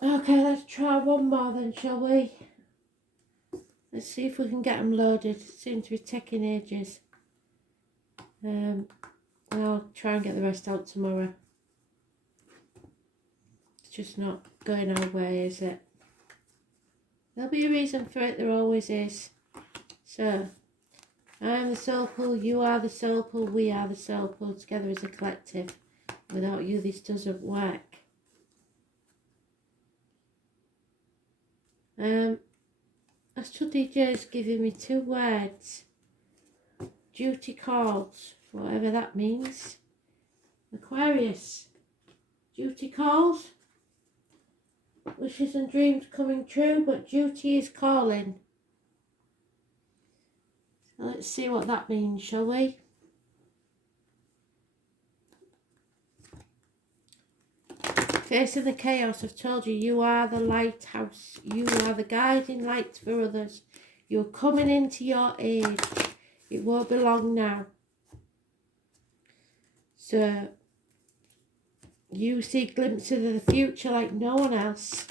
Okay, let's try one more then, shall we? Let's see if we can get them loaded. It seems to be taking ages. I'll try and get the rest out tomorrow. It's just not going our way, is it? There'll be a reason for it, there always is. So, I am the soul pool, you are the soul pool, we are the soul pool, together as a collective. Without you, this doesn't work. Astral DJ is giving me 2 words. Duty calls, whatever that means. Aquarius, duty calls. Wishes and dreams coming true, but duty is calling. So let's see what that means, shall we? Face of the chaos, I've told you, you are the lighthouse. You are the guiding light for others. You're coming into your age. It won't be long now. So, you see glimpses of the future like no one else.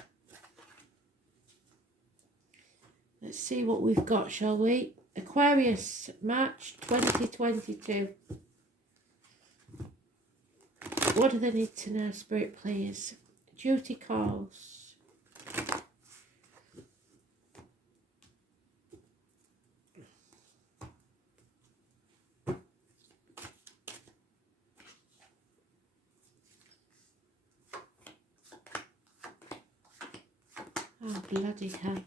Let's see what we've got, shall we? Aquarius, March 2022. What do they need to know, Spirit, please? Duty calls. Oh, bloody hell.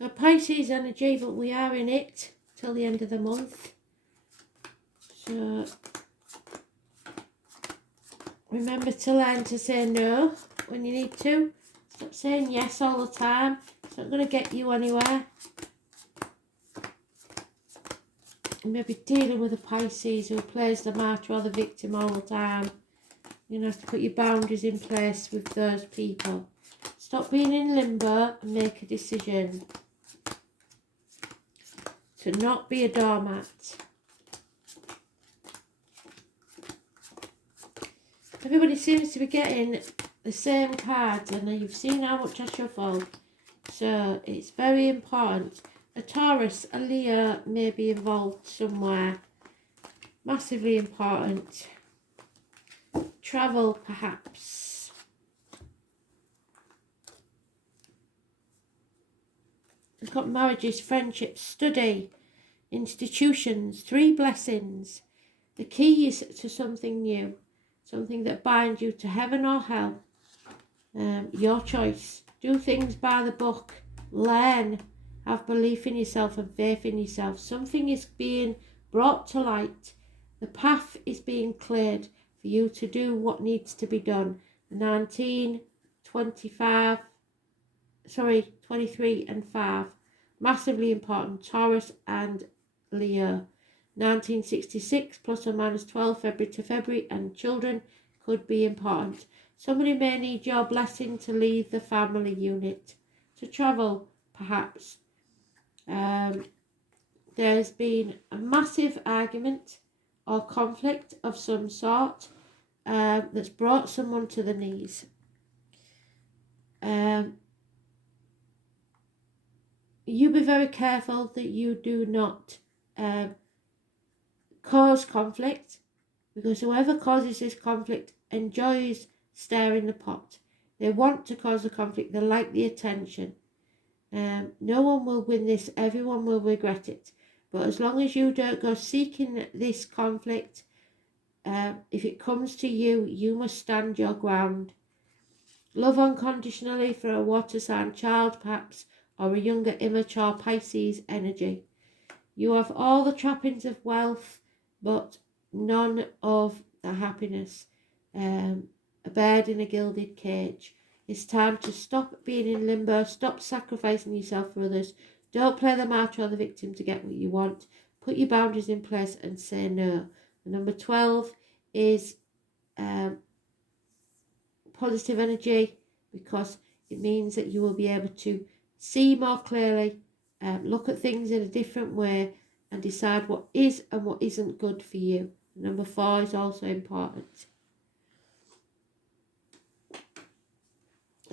A Pisces energy, but we are in it till the end of the month. So, remember to learn to say no when you need to. Stop saying yes all the time. It's not going to get you anywhere. You may be dealing with a Pisces who plays the martyr or the victim all the time. You're going to have to put your boundaries in place with those people. Stop being in limbo and make a decision to not be a doormat. Everybody seems to be getting the same cards, and you've seen how much I shuffled. So it's very important. A Taurus, a Leo may be involved somewhere. Massively important. Travel, perhaps. We've got marriages, friendships, study, institutions, 3 blessings. The key is to something new, something that binds you to heaven or hell. Your choice. Do things by the book. Learn. Have belief in yourself and faith in yourself. Something is being brought to light. The path is being cleared for you to do what needs to be done. 19, 25, 23 and 5. Massively important. Taurus and Leo. 1966 plus or minus 12 February to February, and children could be important. Somebody may need your blessing to leave the family unit, to travel perhaps. There's been a massive argument or conflict of some sort that's brought someone to the knees. You be very careful that you do not cause conflict, because whoever causes this conflict enjoys stirring the pot. They want to cause the conflict. They like the attention. No one will win this. Everyone will regret it. But as long as you don't go seeking this conflict, if it comes to you, you must stand your ground. Love unconditionally for a water sign child, perhaps, or a younger, immature Pisces energy. You have all the trappings of wealth, but none of the happiness. A bird in a gilded cage. It's time to stop being in limbo, stop sacrificing yourself for others. Don't play the martyr or the victim to get what you want. Put your boundaries in place and say no. And number 12 is positive energy, because it means that you will be able to see more clearly, look at things in a different way, and decide what is and what isn't good for you. Number 4 is also important.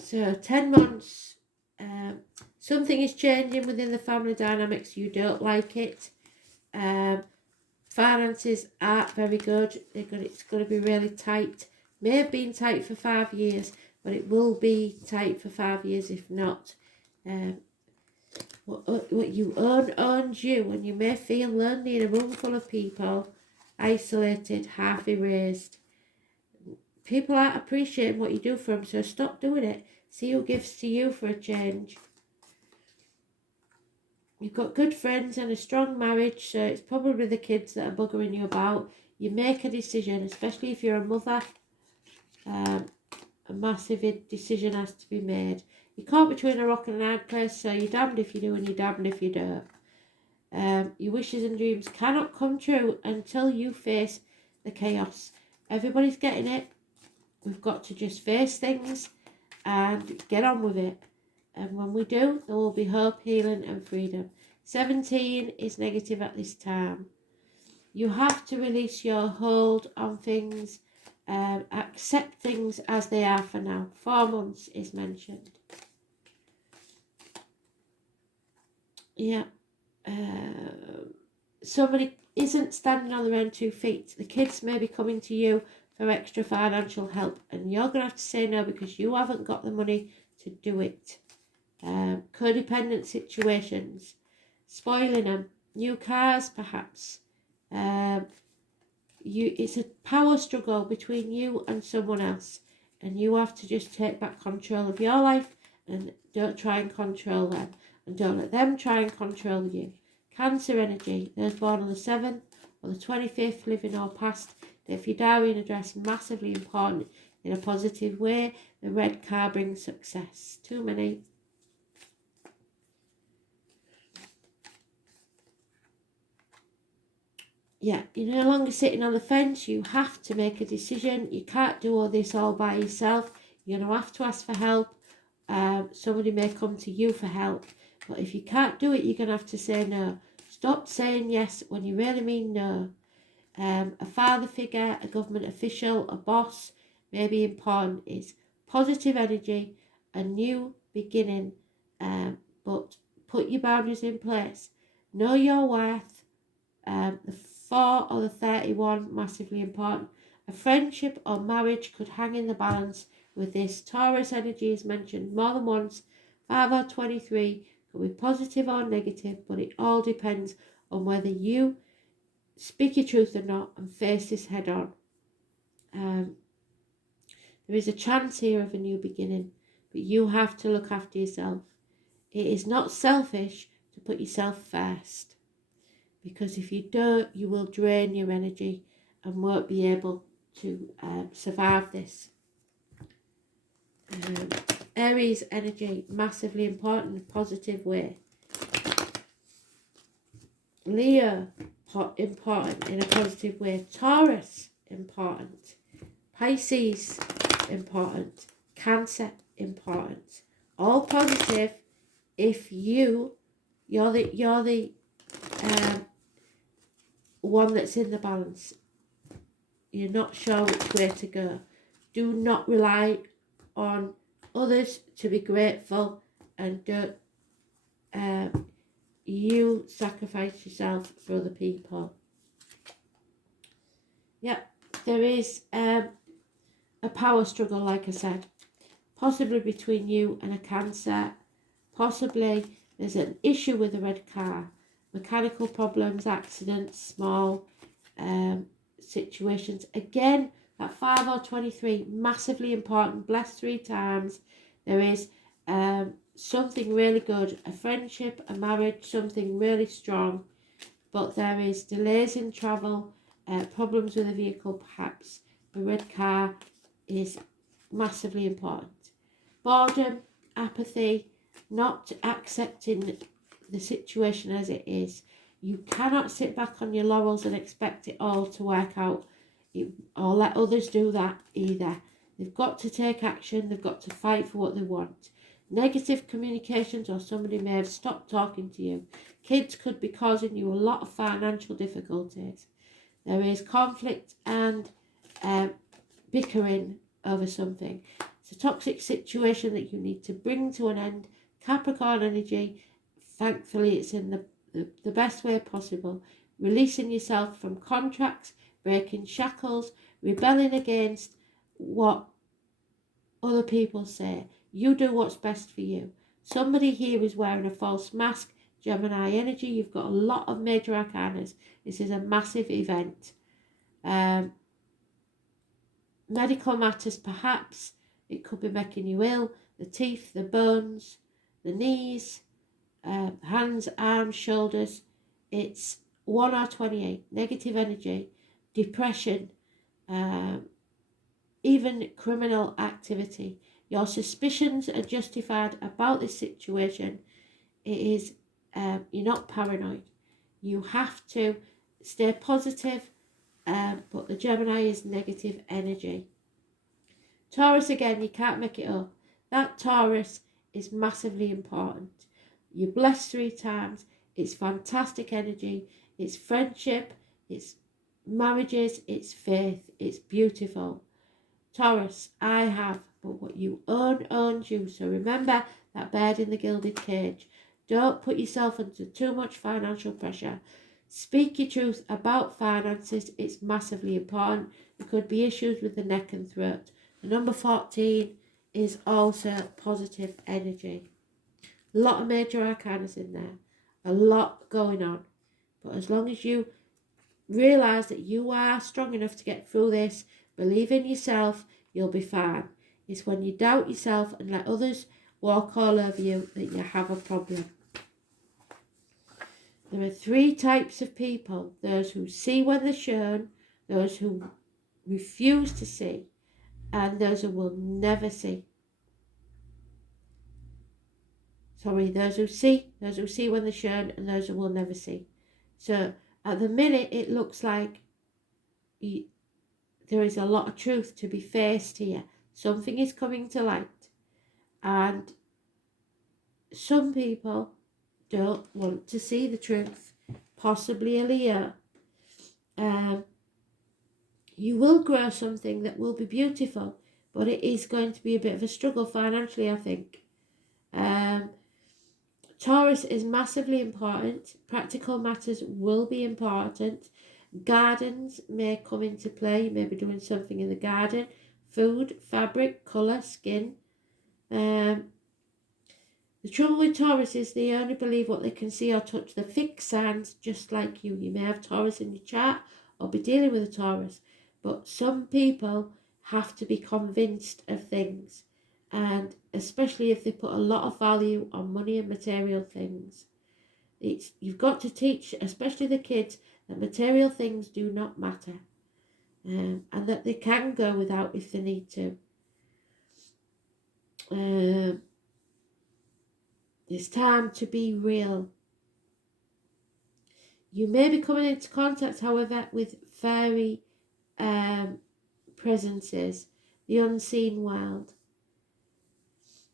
So 10 months, something is changing within the family dynamics. You don't like it. Finances aren't very good. It's going to be really tight. May have been tight for 5 years, but it will be tight for 5 years if not. What you own owns you, and you may feel lonely in a room full of people, isolated, half erased. People aren't appreciating what you do for them, so stop doing it. See who gives to you for a change. You've got good friends and a strong marriage, so it's probably the kids that are buggering you about. You make a decision, especially if you're a mother. A massive decision has to be made. You're caught between a rock and a hard place, so you're damned if you do and you're damned if you don't. Your wishes and dreams cannot come true until you face the chaos. Everybody's getting it. We've got to just face things and get on with it. And when we do, there will be hope, healing and freedom. 17 is negative at this time. You have to release your hold on things. Accept things as they are for now. 4 months is mentioned. Yeah. Somebody isn't standing on their own 2 feet. The kids may be coming to you for extra financial help, and you're going to have to say no because you haven't got the money to do it. Codependent situations, spoiling them, new cars perhaps. It's a power struggle between you and someone else, and you have to just take back control of your life and don't try and control them, and don't let them try and control you. Cancer energy, those born on the 7th or the 25th, living or past. If your diary and address massively important in a positive way. The red car brings success. Too many. Yeah, you're no longer sitting on the fence. You have to make a decision. You can't do all this all by yourself. You're going to have to ask for help. Somebody may come to you for help. But if you can't do it, you're going to have to say no. Stop saying yes when you really mean no. A father figure, a government official, a boss may be important. Is positive energy, a new beginning, but put your boundaries in place. Know your worth. The 4 or the 31, massively important. A friendship or marriage could hang in the balance with this. Taurus energy is mentioned more than once. 5 or 23 could be positive or negative, but it all depends on whether you speak your truth or not and face this head on. There is a chance here of a new beginning, but you have to look after yourself. It is not selfish to put yourself first, because if you don't, you will drain your energy and won't be able to survive this. Aries energy, massively important in a positive way. Leo, important in a positive way. Taurus, important. Pisces, important. Cancer, important. All positive if you're the one that's in the balance. You're not sure which way to go. Do not rely on others to be grateful, and don't you sacrifice yourself for other people. Yep, there is a power struggle, like I said, possibly between you and a Cancer. Possibly there's an issue with a red car, mechanical problems, accidents, small situations. Again, that 5 or 23, massively important, blessed 3 times. There is something really good, a friendship, a marriage, something really strong, but there is delays in travel, problems with a vehicle perhaps. The red car is massively important. Boredom, apathy, not accepting the situation as it is. You cannot sit back on your laurels and expect it all to work out, or let others do that either. They've got to take action. They've got to fight for what they want. Negative communications, or somebody may have stopped talking to you. Kids could be causing you a lot of financial difficulties. There is conflict and bickering over something. It's a toxic situation that you need to bring to an end. Capricorn energy, thankfully it's in the best way possible. Releasing yourself from contracts, breaking shackles, rebelling against what other people say. You do what's best for you. Somebody here is wearing a false mask. Gemini energy, you've got a lot of major arcanas. This is a massive event. Medical matters, perhaps. It could be making you ill. The teeth, the bones, the knees, hands, arms, shoulders. It's 1 or 28. Negative energy, depression, even criminal activity. Your suspicions are justified about this situation. It is, you're not paranoid. You have to stay positive, but the Gemini is negative energy. Taurus, again, you can't make it up. That Taurus is massively important. You're blessed 3 times. It's fantastic energy. It's friendship. It's marriages. It's faith. It's beautiful. Taurus, I have, but what you own owns you. So remember that bird in the gilded cage. Don't put yourself under too much financial pressure. Speak your truth about finances. It's massively important. There could be issues with the neck and throat. The number 14 is also positive energy. A lot of major arcanas in there. A lot going on. But as long as you realise that you are strong enough to get through this, believe in yourself, you'll be fine. It's when you doubt yourself and let others walk all over you that you have a problem. There are 3 types of people. Those who see when they're shown, those who refuse to see, and those who will never see. Sorry, those who see when they're shown, and those who will never see. So at the minute, it looks like there is a lot of truth to be faced here. Something is coming to light. And some people don't want to see the truth. Possibly a Leo. You will grow something that will be beautiful, but it is going to be a bit of a struggle financially, I think. Taurus is massively important. Practical matters will be important. Gardens may come into play. You may be doing something in the garden. Food, fabric, colour, skin. The trouble with Taurus is they only believe what they can see or touch. The fixed signs, just like you. You may have Taurus in your chart or be dealing with a Taurus. But some people have to be convinced of things. And especially if they put a lot of value on money and material things. You've got to teach, especially the kids, that material things do not matter. And that they can go without if they need to. It's time to be real. You may be coming into contact, however, with fairy presences, the unseen world.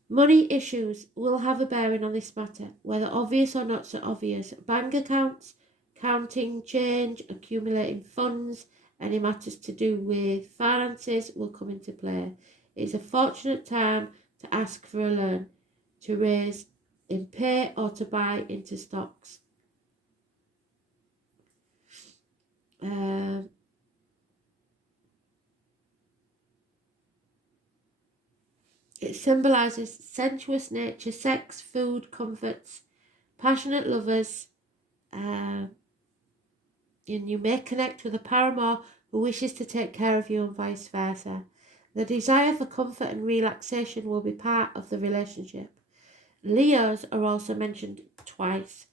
Money issues will have a bearing on this matter, whether obvious or not so obvious. Bank accounts, counting change, accumulating funds, any matters to do with finances will come into play. It's a fortunate time to ask for a loan, to raise in pay or to buy into stocks. It symbolises sensuous nature, sex, food, comforts, passionate lovers, and you may connect with a paramour who wishes to take care of you and vice versa. The desire for comfort and relaxation will be part of the relationship. Leos are also mentioned twice.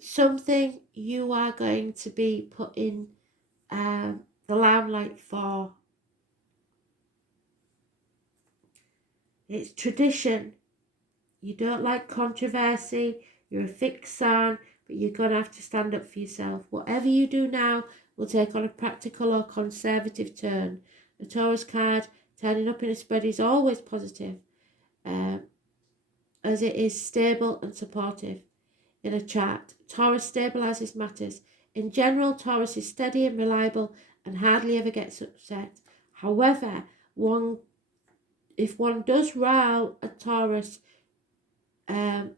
Something you are going to be put in the limelight for. It's tradition. You don't like controversy. You're a fixed sign, but you're going to have to stand up for yourself. Whatever you do now will take on a practical or conservative turn. The Taurus card turning up in a spread is always positive, as it is stable and supportive in a chart. Taurus stabilises matters. In general, Taurus is steady and reliable and hardly ever gets upset. However, if one does rile a Taurus, the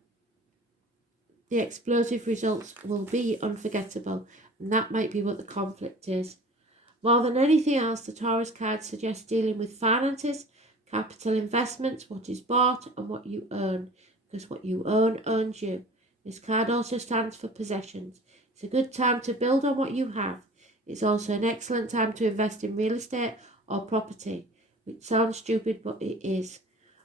explosive results will be unforgettable, and that might be what the conflict is. More than anything else, the Taurus card suggests dealing with finances, capital investments, what is bought and what you earn, because what you own owns you. This card also stands for possessions. It's a good time to build on what you have. It's also an excellent time to invest in real estate or property, which sounds stupid, but it is.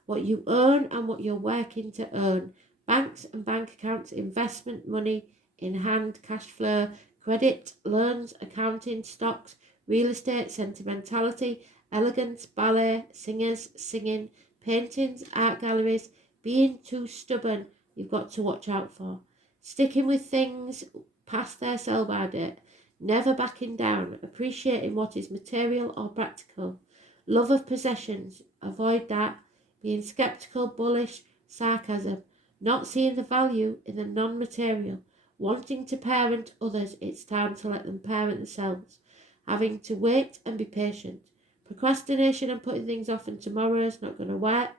What you earn and what you're working to earn. Banks and bank accounts, investment money in hand, cash flow, credit, loans, accounting, stocks, real estate, sentimentality, elegance, ballet, singers, singing, paintings, art galleries, being too stubborn, you've got to watch out for. Sticking with things past their sell-by date, never backing down, appreciating what is material or practical. Love of possessions, avoid that. Being skeptical, bullish, sarcasm, not seeing the value in the non-material. Wanting to parent others, it's time to let them parent themselves. Having to wait and be patient. Procrastination and putting things off and tomorrow is not going to work.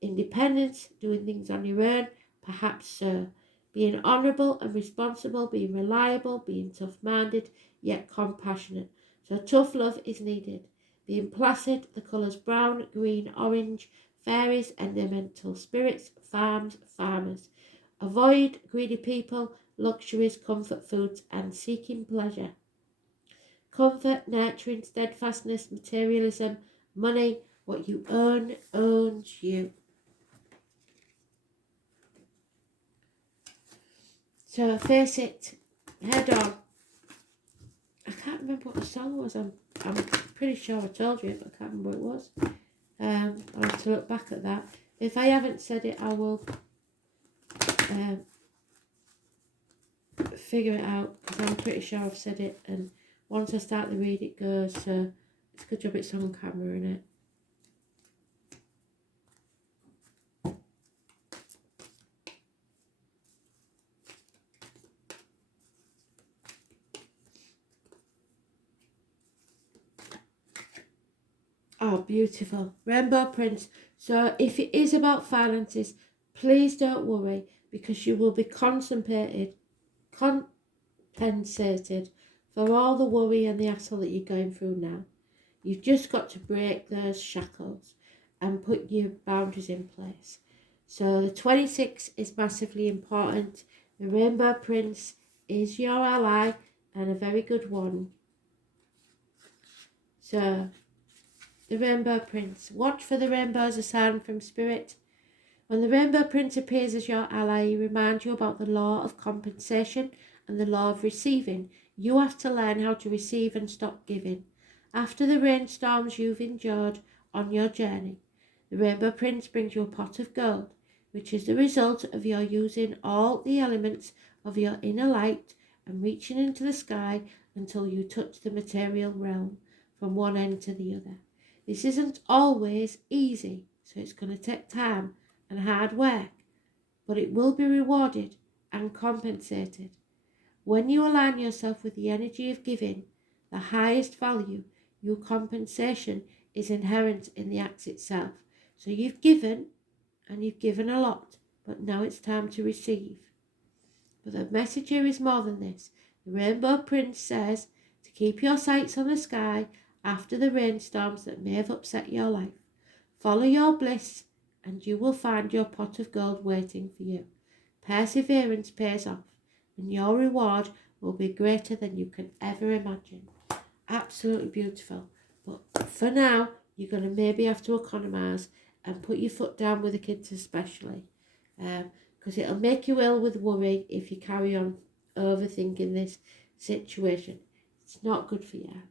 Independence, doing things on your own, perhaps so. Being honourable and responsible, being reliable, being tough-minded, yet compassionate. So tough love is needed. Being placid, the colours brown, green, orange, fairies, elemental spirits, farms, farmers. Avoid greedy people, luxuries, comfort foods, and seeking pleasure. Comfort, nurturing, steadfastness, materialism, money, what you earn owns you. So face it, head on. I can't remember what the song was. I'm pretty sure I told you, but I can't remember what it was. I'll have to look back at that. If I haven't said it, I will figure it out, because I'm pretty sure I've said it, and once I start the read it goes, so it's a good job it's on camera, innit? Oh, beautiful. Rainbow Prince. So if it is about finances, please don't worry, because you will be compensated for all the worry and the hassle that you're going through now. You've just got to break those shackles and put your boundaries in place. So the 26 is massively important. The Rainbow Prince is your ally, and a very good one. So the Rainbow Prince. Watch for the rainbow as a sign from Spirit. When the Rainbow Prince appears as your ally, he reminds you about the law of compensation and the law of receiving. You have to learn how to receive and stop giving. After the rainstorms you've endured on your journey, the Rainbow Prince brings you a pot of gold, which is the result of your using all the elements of your inner light and reaching into the sky until you touch the material realm from one end to the other. This isn't always easy, so it's going to take time and hard work, but it will be rewarded and compensated. When you align yourself with the energy of giving, the highest value, your compensation is inherent in the act itself. So you've given, and you've given a lot, but now it's time to receive. But the message here is more than this. The Rainbow Prince says to keep your sights on the sky after the rainstorms that may have upset your life. Follow your bliss, and you will find your pot of gold waiting for you. Perseverance pays off, and your reward will be greater than you can ever imagine. Absolutely beautiful. But for now, you're going to maybe have to economise and put your foot down with the kids especially. Because it'll make you ill with worry if you carry on overthinking this situation. It's not good for you.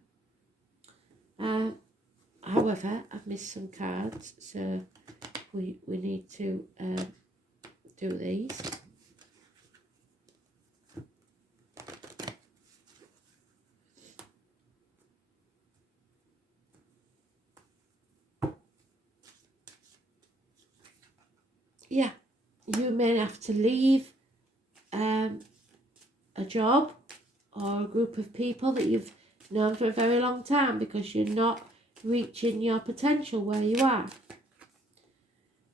However, I've missed some cards, so we need to do these. Yeah, you may have to leave a job or a group of people that you've known for a very long time because you're not reaching your potential where you are.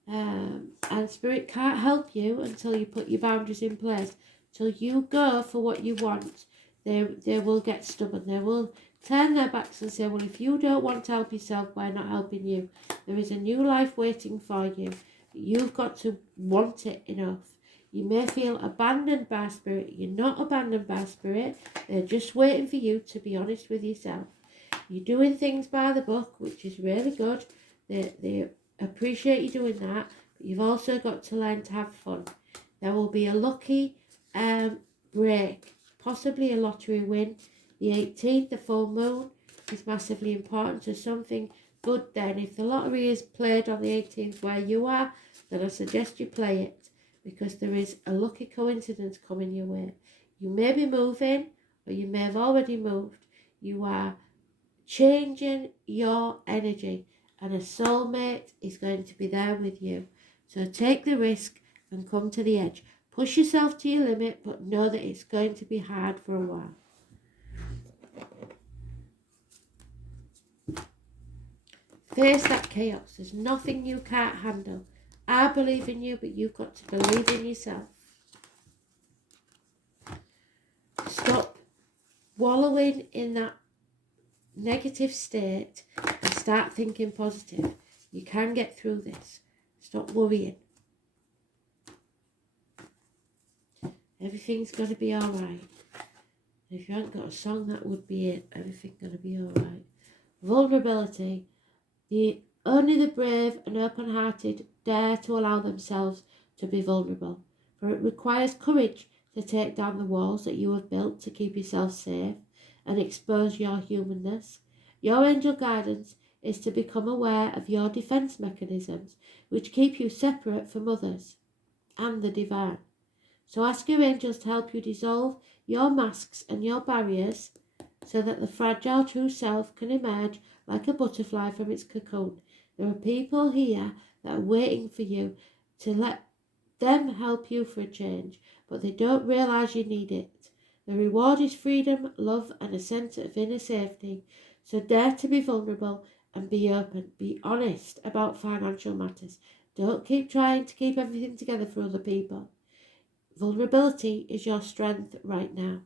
And Spirit can't help you until you put your boundaries in place. Till you go for what you want, they will get stubborn. They will turn their backs and say, well, if you don't want to help yourself, we're not helping you. There is a new life waiting for you. You've got to want it enough. You may feel abandoned by Spirit. You're not abandoned by Spirit. They're just waiting for you to be honest with yourself. You're doing things by the book, which is really good. They appreciate you doing that, but you've also got to learn to have fun. There will be a lucky break, possibly a lottery win. The 18th, the full moon, is massively important, so something good then. If the lottery is played on the 18th where you are, then I suggest you play it, because there is a lucky coincidence coming your way. You may be moving, or you may have already moved. You are changing your energy, and a soulmate is going to be there with you. So take the risk and come to the edge. Push yourself to your limit, but know that it's going to be hard for a while. Face that chaos. There's nothing you can't handle. I believe in you, but you've got to believe in yourself. Stop wallowing in that negative state and start thinking positive. You can get through this. Stop worrying. Everything's going to be all right. If you haven't got a song, that would be it. Everything's going to be all right. Vulnerability. Only the brave and open-hearted dare to allow themselves to be vulnerable, for it requires courage to take down the walls that you have built to keep yourself safe and expose your humanness. Your angel guidance is to become aware of your defense mechanisms, which keep you separate from others and the divine. So ask your angels to help you dissolve your masks and your barriers so that the fragile true self can emerge like a butterfly from its cocoon. There are people here that are waiting for you to let them help you for a change, but they don't realise you need it. The reward is freedom, love, and a sense of inner safety. So dare to be vulnerable and be open. Be honest about financial matters. Don't keep trying to keep everything together for other people. Vulnerability is your strength right now.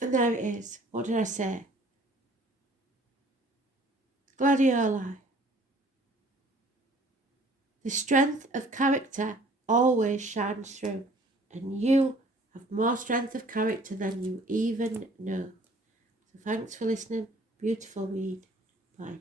And there it is. What did I say? Gladioli. The strength of character always shines through, and you have more strength of character than you even know. So thanks for listening. Beautiful read. Bye.